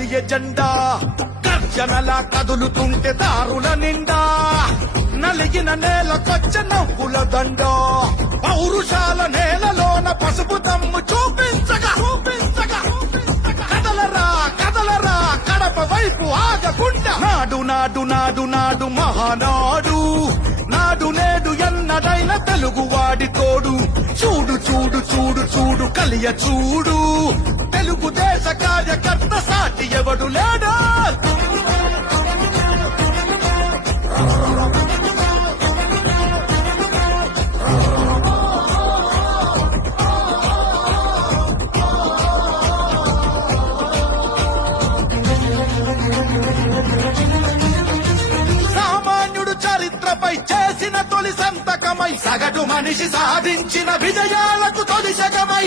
కదిలియ జెండా గర్జనలా కదులుతుంటే దారుల నిండా నలిగిన నేలకొచ్చ నవ్వుల దండ పౌరుషాల నేలలోన పసుపు దమ్ము చూపించగా కదలరా కదలరా కడప వైపు ఆగకుండా నాడు నాడు నాడు నాడు మహానాడు నాడు నేడు ఎన్నడైన తెలుగువాడి తోడు చూడు చూడు చూడు చూడు కలియ చూడు తెలుగుదేశ కార్యకర్త సాటి ఎవడు లేడా సామాన్యుడు చరిత్రపై చేసిన తొలి సంతకమై సగటు మనిషి సాధించిన విజయాలకు తొలి శకమై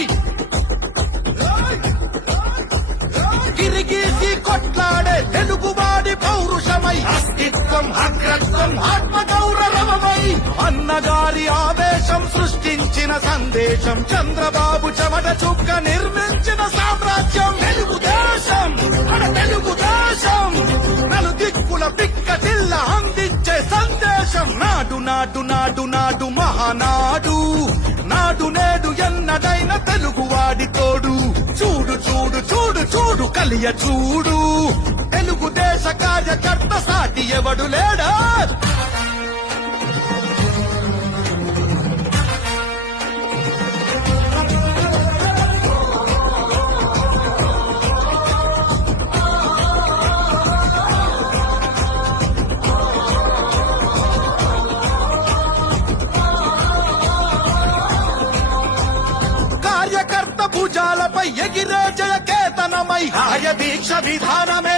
గిరిగీసి కొట్లాడే తెలుగువాడి పౌరుషమై అస్తిత్వం అగ్రత్వం ఆత్మ గౌరవమై అన్నగారి ఆవేశం సృష్టించిన సందేశం చంద్రబాబు చెమట చుక్క నిర్మించిన సామ్రాజ్యం తెలుగుదేశం మన తెలుగుదేశం నలుదిక్కుల పిక్కటిల్ల అందించే సందేశం నాడు నాడు నాడు నాడు మహానాడు నాడు నేడు ఎన్నడైన తెలుగువాడి తోడు చూడు చూడు చూడు చూడు కలియ చూడు తెలుగుదేశ కార్యకర్త సాటి ఎవడు లేడా కార్యకర్త భుజాలపై ఎగిరే జయ కేతనమై ఆయ దీక్ష విధానమే